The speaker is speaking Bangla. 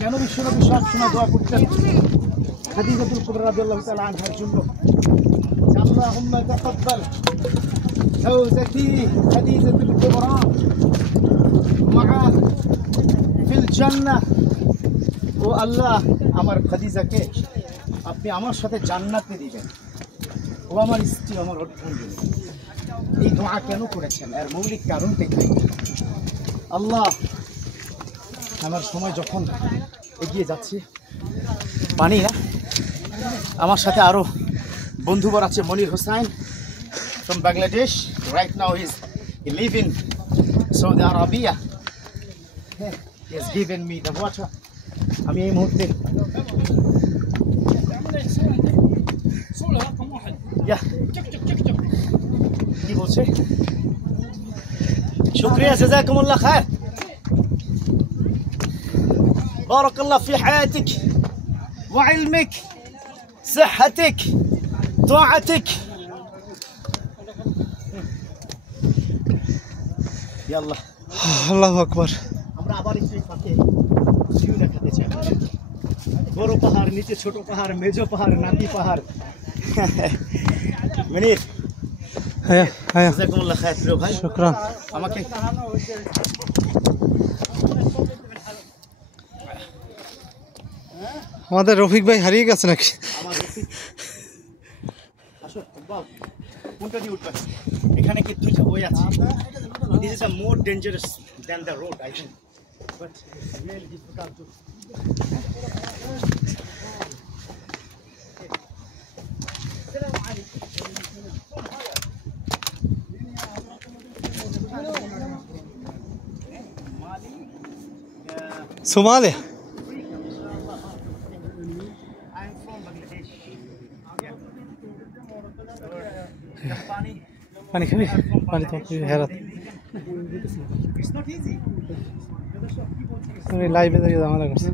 কেন বিশ্বনবী সব সময় দোয়া করতেন খাদিজাতুল কুবরা রাদিয়াল্লাহু তাআলা আনহার জন্য, আল্লাহুম্মা তাকাব্বাল জাওজাতি খাদিজাতুল কুবরা মা'a ফিল জান্নাহ। ও আল্লাহ, আমার খাদিজাকে আপনি আমার সাথে জান্নাতে দিবেন, ও আমার স্ত্রী, আমার অর্ধাঙ্গিনী। এই দোয়া কেন করেছেন? এর মৌলিক কারণ দেখবেন। আল্লাহ, আমার সময় যখন এগিয়ে যাচ্ছে, পানি না, আমার সাথে আরো বন্ধুবার আছে। মনির Hossain from Bangladesh, right now he live in Saudi Arabia. He has given me the water. আমি এই মুহূর্তে কি বলছে? শুকরিয়া, জাযাকুমুল্লাহ খায়র, বারাকাল্লাহ ফি হায়াতিক ওয়া ইলমিক صحتك طاعتك। يلا الله اكبر। আমরা আবার একটু ফাঁকে ভিউ দেখাতে চাই। বড় পাহাড়, নিচে ছোট পাহাড়, মেজো পাহাড়, নাতি পাহাড়। মনির, হ্যাঁ হ্যাঁ, জাযাকুমুল্লাহ খায়র প্রিয় ভাই, শুকরান। আমাকে আমাদের রফিক ভাই হারিয়ে গেছে নাকি? আসো বাবা, কোনটা দিয়ে উঠবে? এখানে কি দুইটা ওয়ে আছে? This is a more dangerous than the road, I think. But it's really difficult to. Somalia. I'm from Bangladesh. Yeah. পানি খাবি? পানি তো হেরাত It's not easy. লাইভে দাঁড়িয়ে আমার কাছে।